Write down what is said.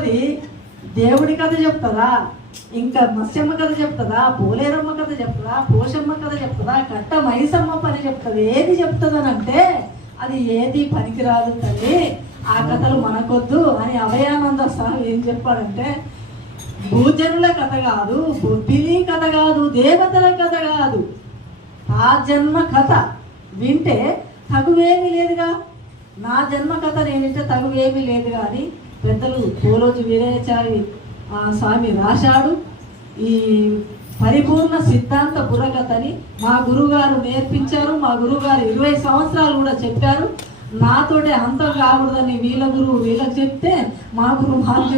చెప్తుంది, దేవుడి కథ చెప్తుందా, ఇంకా మత్స్యమ్మ కథ చెప్తుందా, పోలేరమ్మ కథ చెప్తుందా, పోషమ్మ కథ చెప్తుందా, కట్ట మైసమ్మ పని చెప్తుంది, ఏది చెప్తుందని అంటే అది ఏది పనికిరాదు తల్లి, ఆ కథలు మనకొద్దు అని అభయానంద స్వామి ఏం చెప్పాడంటే, భూజనుల కథ కాదు, బొబ్బిలి కథ కాదు, దేవతల కథ కాదు, ఆ జన్మ కథ వింటే తగువేమీ లేదుగా, నా జన్మ కథ నేను వింటే తగువేమీ లేదు కానీ పెద్దలు పోలోజు వీరాచారి స్వామి రాశాడు. ఈ పరిపూర్ణ సిద్ధాంత బుర్రకథని మా గురువుగారు నేర్పించారు. మా గురువుగారు 20 సంవత్సరాలు కూడా చెప్పారు. నాతోటే అంతం కాకూడదని వీళ్ళ గురువు వీళ్ళకి చెప్తే మా గురువు